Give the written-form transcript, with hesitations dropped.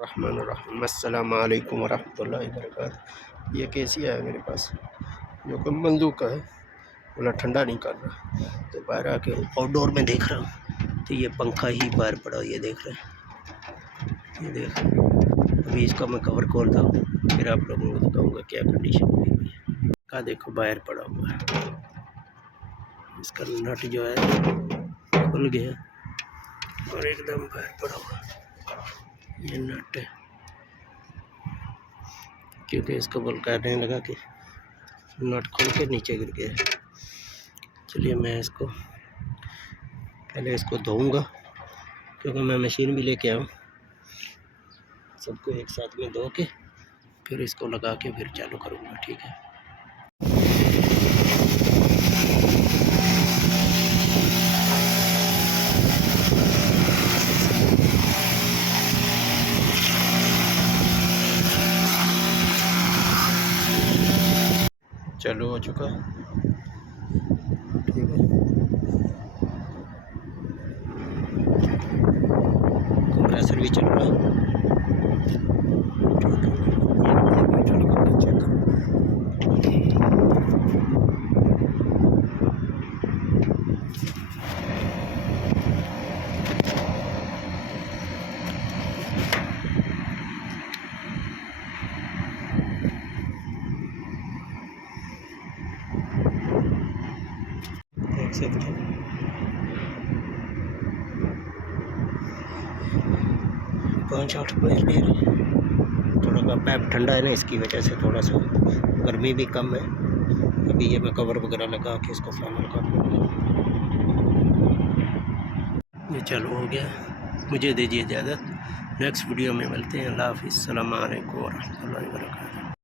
रहमानुर्रहीम। अस्सलामु अलैकुम वरहमतुल्लाहि वबरकातुहू। ये कैसिया है मेरे पास, जो कि बंदूक का है, बोला ठंडा नहीं कर रहा, तो बाहर आके आउटडोर में देख रहा हूँ तो ये पंखा ही बाहर पड़ा, ये देख रहे हैं, ये देख। अभी इसका मैं कवर खोलता हूँ, फिर आप लोगों को बताऊँगा क्या कंडीशन हुई हुई है। का देखो बाहर पड़ा हुआ है, इसका नट जो है खुल गया और एकदम बाहर पड़ा हुआ है ये नट है, क्योंकि इसको बल करने लगा कि नट खोल के नीचे गिर गया। चलिए मैं इसको पहले इसको धोऊंगा, क्योंकि मैं मशीन भी लेके आऊँ, सबको एक साथ में धो के फिर इसको लगा के फिर चालू करूँगा। ठीक है। चालू हो चुका, ठीक है। कंप्रेसर भी चल रहा है, देख सकते हैं। 5-8 बज रहे हैं, थोड़ा सा पैप ठंडा है ना, इसकी वजह से थोड़ा सा गर्मी भी कम है। अभी ये मैं कवर वगैरह लगा के इसको फाइनल कर लूँगा। ये चालू हो गया, मुझे दीजिए इजाज़त, नेक्स्ट वीडियो में मिलते हैं। अल्लाह हाफ़िज़, अस्सलामु अलैकुम वरहमतुल्लाहि वबरकातुहू।